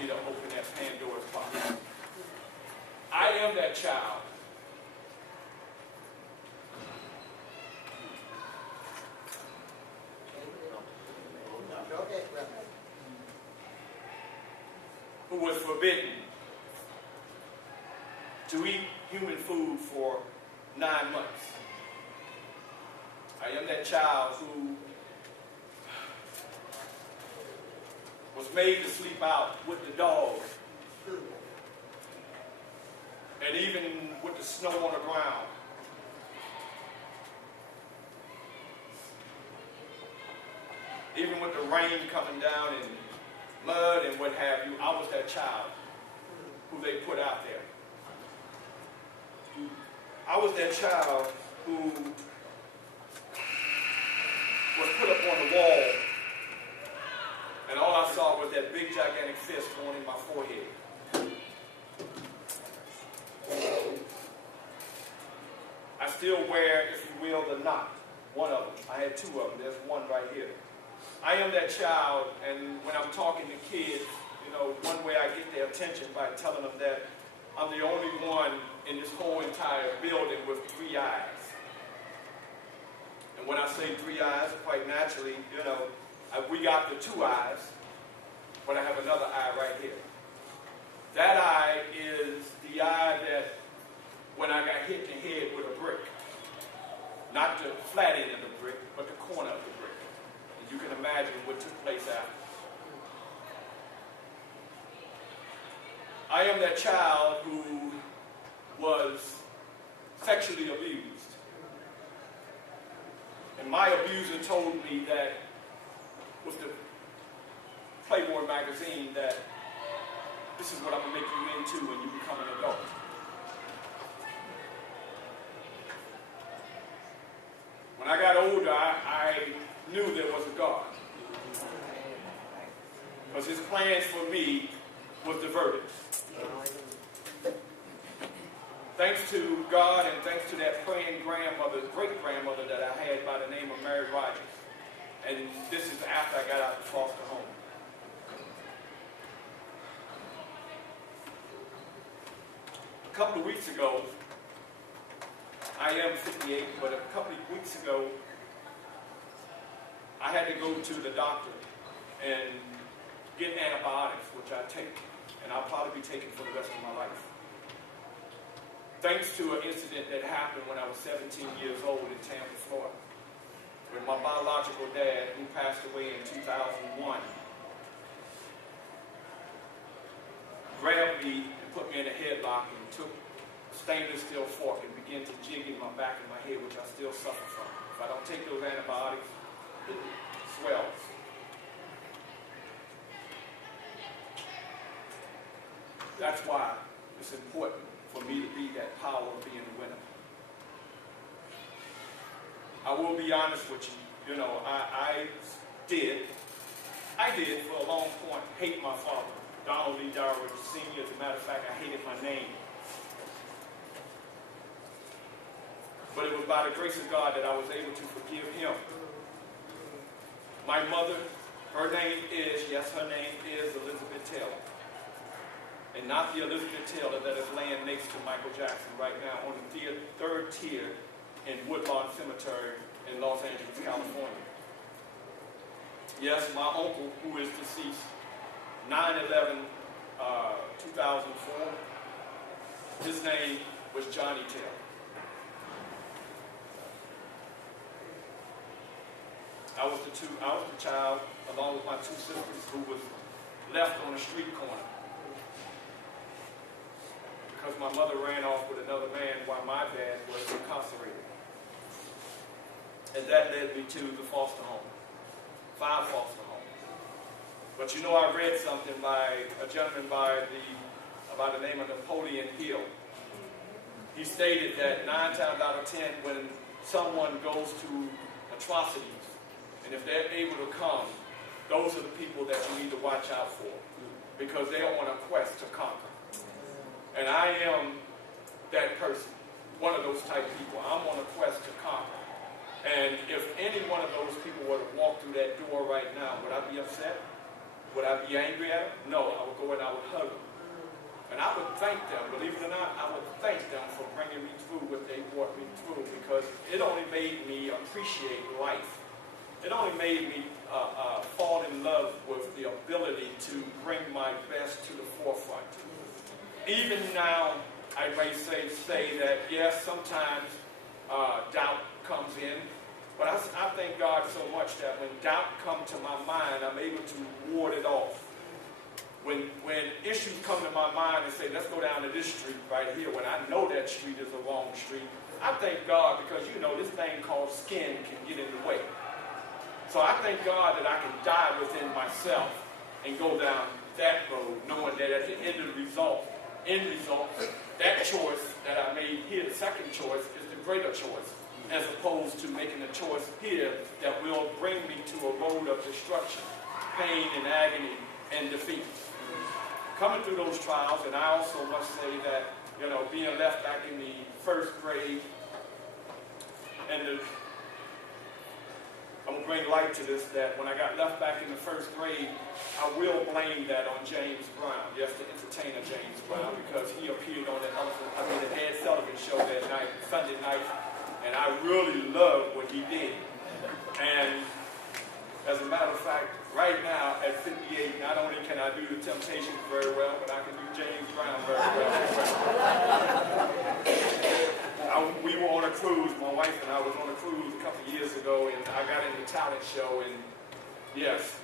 me to open that Pandora's box. I am that child who was forbidden to eat human food for 9 months. I am that child who was made to sleep out with the dogs, and even with the snow on the ground. Even with the rain coming down and mud and what have you, I was that child who they put out there. I was that child who was put up on the wall, and all I saw was that big gigantic fist going in my forehead. I still wear, if you will, the knot. One of them. I had 2 of them. There's one right here. I am that child, and when I'm talking to kids, you know, one way I get their attention by telling them that I'm the only one in this whole entire building with 3 eyes. And when I say 3 eyes, quite naturally, you know, we got the 2 eyes, but I have another eye right here. That eye is the eye that when I got hit in the head with a brick, not the flat end of the brick, but the corner of the brick. And you can imagine what took place after. I am that child who was sexually abused. And my abuser told me that, with the Playboy magazine, that this is what I'm going to make you into when you become an adult. When I got older, I knew there was a God. Because his plans for me was diverted. Thanks to God and thanks to that praying grandmother, great-grandmother that I had by the name of Mary Rogers. And this is after I got out of foster home. A couple of weeks ago, I am 58, but a couple of weeks ago, I had to go to the doctor and get antibiotics, which I take, and I'll probably be taking for the rest of my life. Thanks to an incident that happened when I was 17 years old in Tampa, Florida, when my biological dad, who passed away in 2001, grabbed me and put me in a headlock and took a stainless steel fork and began to jig in my back and my head, which I still suffer from. If I don't take those antibiotics, it swells. That's why it's important for me to be that power of being a winner. I will be honest with you. You know, I did for a long point hate my father, Donald Lee Darwood Sr. As a matter of fact, I hated my name. But it was by the grace of God that I was able to forgive him. My mother, her name is Elizabeth Taylor. And not the Elizabeth Taylor that is laying next to Michael Jackson right now on the 3rd tier in Woodlawn Cemetery in Los Angeles, California. Yes, my uncle, who is deceased, 9/11, 2004, his name was Johnny Taylor. I was the child, along with my 2 sisters, who was left on a street corner. Because my mother ran off with another man while my dad was incarcerated. And that led me to the foster home, 5 foster homes. But you know, I read something by a gentleman by the name of Napoleon Hill. He stated that 9 times out of 10, when someone goes to atrocities, and if they're able to come, those are the people that you need to watch out for, because they are on a quest to conquer. And I am that person, one of those type people. I'm on a quest to conquer. And if any one of those people were to walk through that door right now, would I be upset? Would I be angry at them? No, I would go and I would hug them. And I would thank them, believe it or not, I would thank them for bringing me through what they brought me through, because it only made me appreciate life. It only made me fall in love with the ability to bring my best to the forefront. Even now, I may say that, yes, sometimes doubt comes in, but I thank God so much that when doubt comes to my mind, I'm able to ward it off. When issues come to my mind and say, let's go down to this street right here, when I know that street is the wrong street, I thank God, because you know this thing called skin can get in the way. So I thank God that I can die within myself and go down that road, knowing that at the end result, that choice that I made here, the second choice, is the greater choice, as opposed to making a choice here that will bring me to a road of destruction, pain and agony and defeat. Coming through those trials, and I also must say that, you know, being left back in the first grade, and I'm going to bring light to this, that when I got left back in the first grade, I will blame that on James Brown, yes, the entertainer James Brown, because he appeared on the Ed Sullivan show that night, Sunday night, and I really loved what he did. And as a matter of fact, right now at 58, not only can I do the Temptations very well, but I can do James Brown very well. We were on a cruise, my wife and I was on a cruise a couple of years ago, and I got in the talent show, and yes,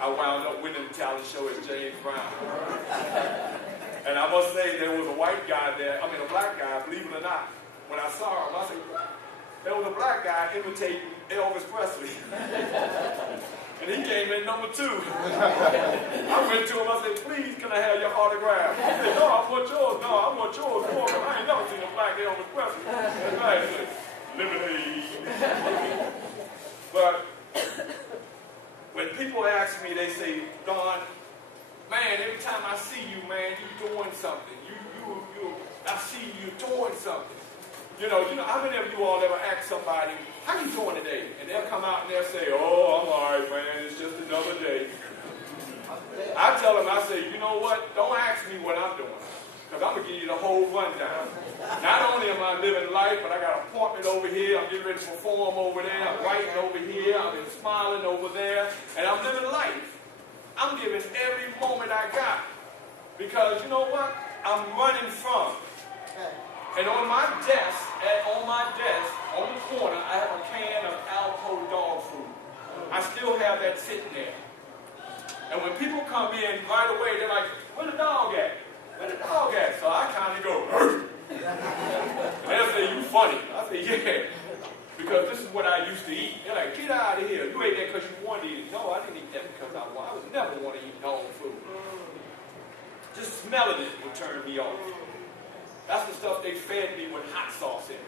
I wound up winning the talent show as James Brown. And I must say, there was a white guy there, a black guy, believe it or not. When I saw him, I said, there was a black guy imitating Elvis Presley. And he came in number 2. I went to him, I said, please, can I have your autograph? He said, no, I want yours. No, I want yours. Come on, I ain't never seen a black Elvis Presley. Right. Lemonade. But when people ask me, they say, Don, man, every time I see you, man, you doing something. I see you doing something. You know, how many of you all ever ask somebody, how you doing today? And they'll come out and they'll say, oh, I'm all right, man, it's just another day. I tell them, I say, you know what, don't ask me what I'm doing, because I'm going to give you the whole rundown. Not only am I living life, but I got an appointment over here, I'm getting ready to perform over there, I'm writing over here, I've been smiling over there, and I'm living life. I'm giving every moment I got, because you know what, I'm running from. And on my desk, on the corner, I have a can of Alpo dog food. I still have that sitting there. And when people come in right away, they're like, where the dog at? Where the dog at? So I kind of go, and they'll say, you funny. I say, yeah, because this is what I used to eat. They're like, get out of here. You ate that because you wanted to eat it. No, I didn't eat that because I would never want to eat dog food. Just smelling it would turn me off. That's the stuff they fed me with hot sauce in it.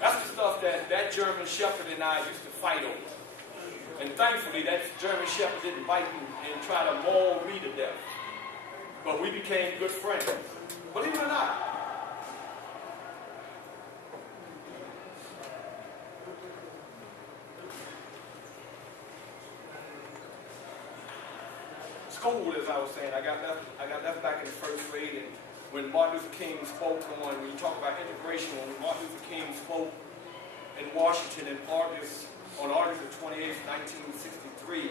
That's the stuff that German Shepherd and I used to fight over. And thankfully, that German Shepherd didn't bite and try to maul me to death. But we became good friends. Believe it or not. School, as I was saying, I got left back in the first grade, and when Martin Luther King spoke when you talk about integration, when Martin Luther King spoke in Washington on August the 28th, 1963,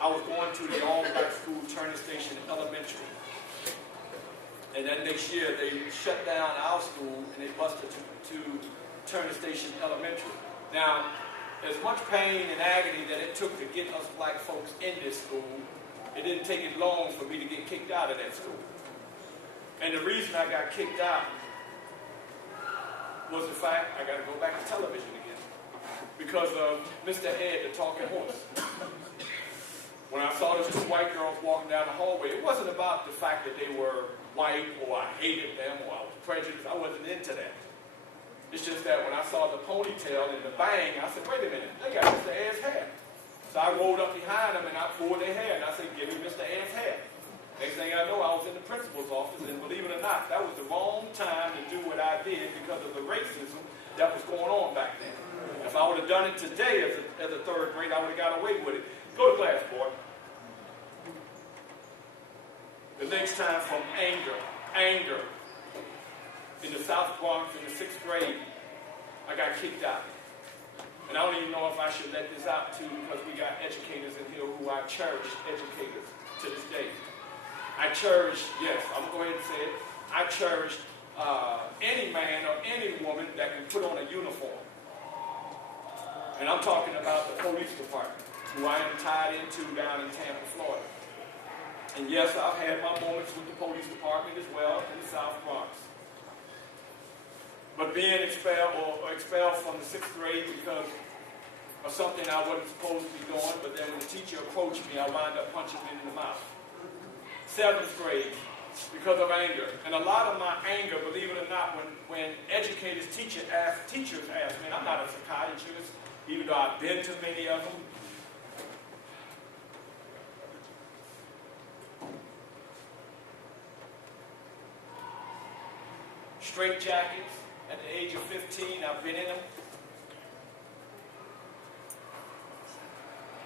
I was going to the all-black school, Turner Station Elementary. And then next year, they shut down our school, and they bused it to Turner Station Elementary. Now, as much pain and agony that it took to get us black folks in this school, it didn't take it long for me to get kicked out of that school. And the reason I got kicked out was the fact I got to go back to television again because of Mr. Ed, the talking horse. When I saw those 2 white girls walking down the hallway, it wasn't about the fact that they were white or I hated them or I was prejudiced. I wasn't into that. It's just that when I saw the ponytail and the bang, I said, wait a minute, they got Mr. Ed's hair. So I rolled up behind them and I pulled their hair and I said, give me Mr. Ed's hair. Next thing I know, I was in the principal's office, and believe it or not, that was the wrong time to do what I did because of the racism that was going on back then. And If I would have done it today as a third grade, I would have got away with it. Go to class, boy. The next time from anger. In the South Bronx in the 6th grade, I got kicked out. And I don't even know if I should let this out too, because we got educators in here who I cherish, educators to this day. I cherish, yes, I'm going to go ahead and say it, I cherish any man or any woman that can put on a uniform. And I'm talking about the police department, who I am tied into down in Tampa, Florida. And yes, I've had my moments with the police department as well in the South Bronx. But being expelled from the 6th grade because of something I wasn't supposed to be doing, but then when the teacher approached me, I wound up punching him in the mouth. 7th grade, because of anger. And a lot of my anger, believe it or not, when educators, teachers ask me, and I'm not a psychiatrist, even though I've been to many of them. Straight jackets. At the age of 15, I've been in them.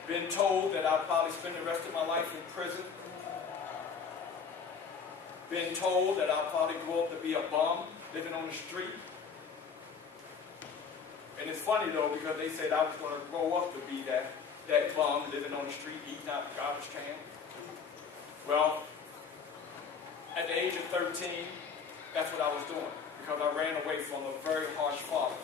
Been told that I'll probably spend the rest of my life in prison. Been told that I'll probably grow up to be a bum, living on the street. And it's funny though, because they said I was going to grow up to be that bum, living on the street, eating out the garbage can. Well, at the age of 13, that's what I was doing, because I ran away from a very harsh father.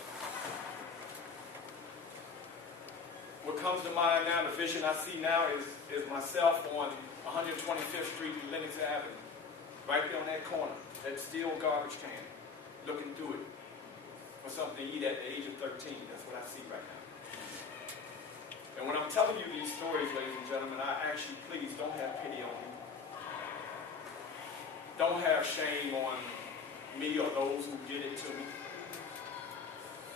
What comes to mind now, the vision I see now is myself on 125th Street and Lenox Avenue, right there on that corner, that steel garbage can, looking through it for something to eat at the age of 13. That's what I see right now. And when I'm telling you these stories, ladies and gentlemen, I actually, please don't have pity on me. Don't have shame on me or those who did it to me.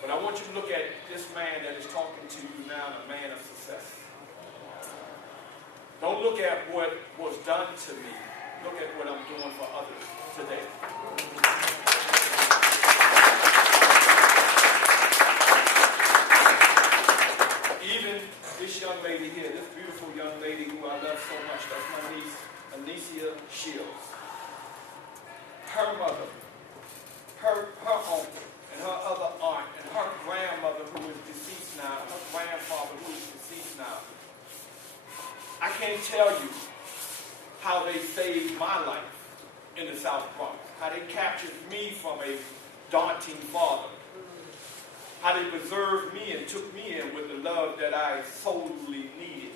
But I want you to look at this man that is talking to you now, the man of success. Don't look at what was done to me. Look at what I'm doing for others today. Even this young lady here, this beautiful young lady who I love so much, that's my niece, Anicia Shields. Her mother, her uncle, and her other aunt, and her grandmother who is deceased now, her grandfather who is deceased now. I can't tell you how they saved my life in the South Bronx, how they captured me from a daunting father, how they preserved me and took me in with the love that I solely needed,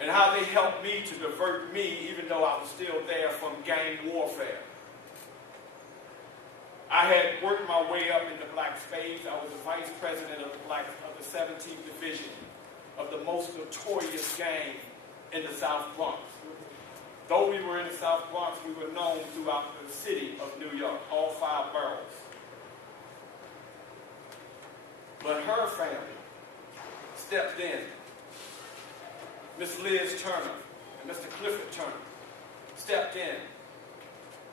and how they helped me to divert me, even though I was still there, from gang warfare. I had worked my way up in the black space. I was the vice president of the 17th Division of the most notorious gang in the South Bronx. Though we were in the South Bronx, we were known throughout the city of New York, all 5 boroughs. But her family stepped in. Miss Liz Turner and Mr. Clifford Turner stepped in.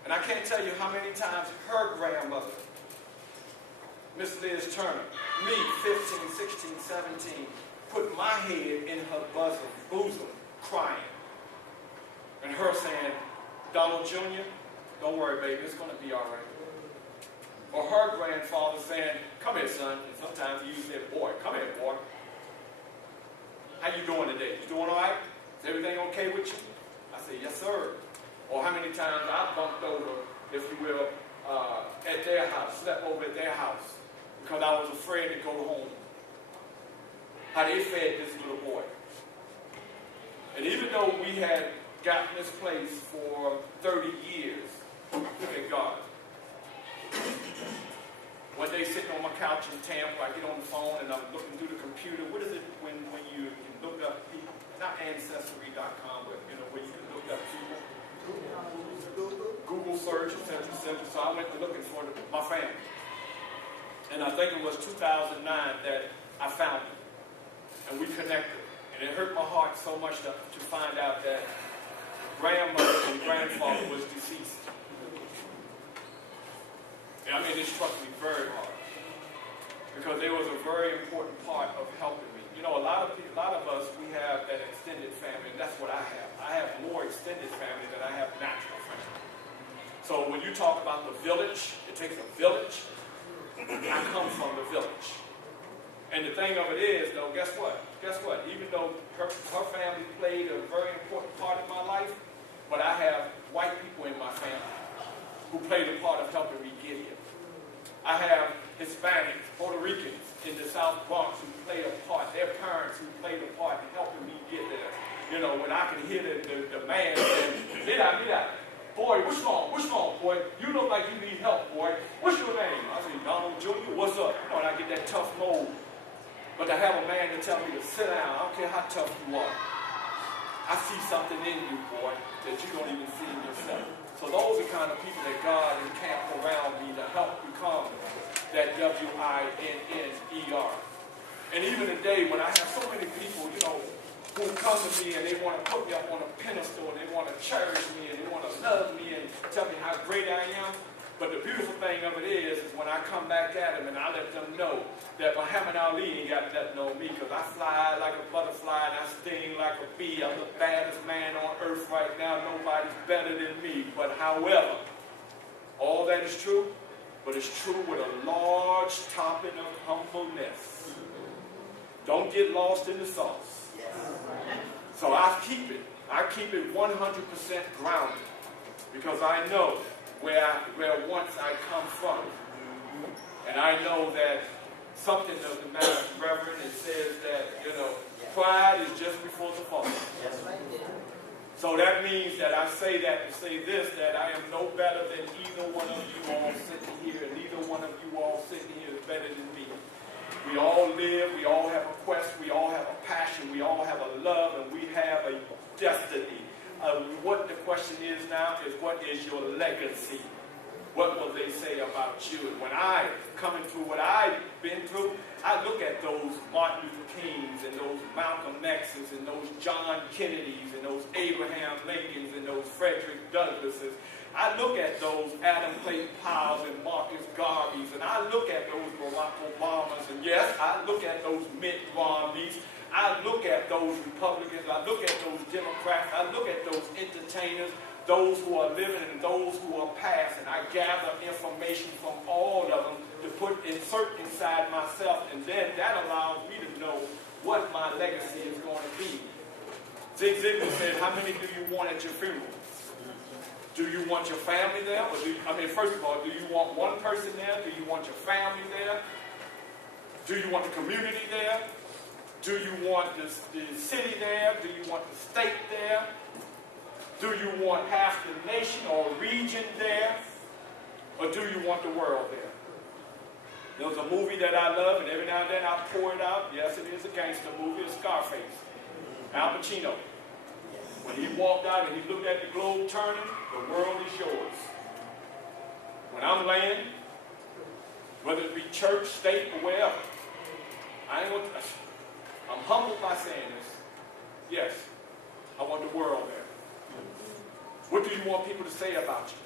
And I can't tell you how many times her grandmother, Miss Liz Turner, me, 15, 16, 17, put my head in her bosom, crying. And her saying, Donald Jr., don't worry, baby, it's going to be all right. Or her grandfather saying, come here, son. And sometimes he used to say, boy, come here, boy. How you doing today? You doing all right? Is everything okay with you? I said, yes, sir. Or how many times I bumped over, if you will, at their house, slept over at their house, because I was afraid to go home. How they fed this little boy. And even though we had gotten this place for 30 years, look at God. One day sitting on my couch in Tampa, I get on the phone and I'm looking through the computer. What is it when you can look up people? Not Ancestry.com, but where you can look up people. Google search, etc. So I went looking for my family. And I think it was 2009 that I found them. And we connected. And it hurt my heart so much to find out that grandmother and grandfather was deceased. And I mean, it struck me very hard. because they was a very important part of helping me. You know, a lot of us, we have that extended family, and that's what I have. I have more extended family than I have natural family. So when you talk about the village, it takes a village. I come from the village. And the thing of it is, though, guess what? Even though her family played a very important part in my life, but I have white people in my family who played a part of helping me get here. I have Hispanics, Puerto Ricans in the South Bronx who played a part, their parents who played a part in helping me get there. You know, when I can hear the man saying, get out. Boy, what's wrong, boy? You look like you need help, boy. What's your name? I say, Donald Jr., what's up? You know, and I get that tough mode. But to have a man to tell me to sit down, I don't care how tough you are. I see something in you, boy, that you don't even see in yourself. So those are kind of people that God encamped around me to help become that WINNER. And even today, when I have so many people, you know, who come to me and they want to put me up on a pedestal and they want to cherish me and they want to love me and tell me how great I am. But the beautiful thing of it is when I come back at them and I let them know that Muhammad Ali ain't got nothing on me because I fly like a butterfly and I sting like a bee. I'm the baddest man on earth right now. Nobody's better than me. But however, all that is true, but it's true with a large topping of humbleness. Don't get lost in the sauce. So I keep it 100% grounded because I know where once I come from. And I know that something of the matter, Reverend, it says that, you know, pride is just before the fall. So that means that I say that to say this, that I am no better than either one of you all sitting here, and neither one of you all sitting here is better than me. We all live, we all have a quest, we all have a passion, we all have a love, and we have a destiny. What the question is now is, what is your legacy? What will they say about you? And when I, coming through what I've been through, I look at those Martin Luther Kings and those Malcolm X's and those John Kennedys and those Abraham Lincolns and those Frederick Douglasses. I look at those Adam Clayton Powells and Marcus Garveys, and I look at those Barack Obamas, and yes, I look at those Mitt Romneys. I look at those Republicans, I look at those Democrats, I look at those entertainers, those who are living and those who are past, and I gather information from all of them to insert inside myself, and then that allows me to know what my legacy is going to be. Zig Ziglar said, how many do you want at your funeral? Do you want your family there? Or first of all, do you want one person there? Do you want your family there? Do you want the community there? Do you want the city there? Do you want the state there? Do you want half the nation or region there? Or do you want the world there? There was a movie that I love, and every now and then I pour it out. Yes, it is a gangster movie. It's Scarface. Al Pacino. When he walked out and he looked at the globe turning, the world is yours. When I'm laying, whether it be church, state, or wherever, I'm humbled by saying this. Yes, I want the world there. What do you want people to say about you?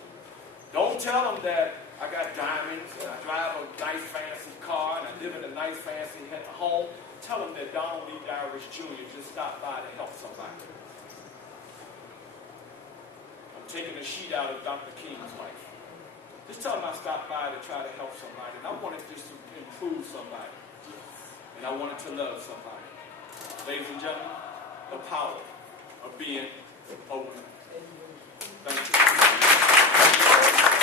Don't tell them that I got diamonds and I drive a nice fancy car and I live in a nice fancy home. Tell them that Donald Lee Darius Jr. just stopped by to help somebody. I'm taking a sheet out of Dr. King's life. Just tell them I stopped by to try to help somebody. And I wanted just to improve somebody. And I wanted to love somebody. Ladies and gentlemen, the power of being a winner. Thank you.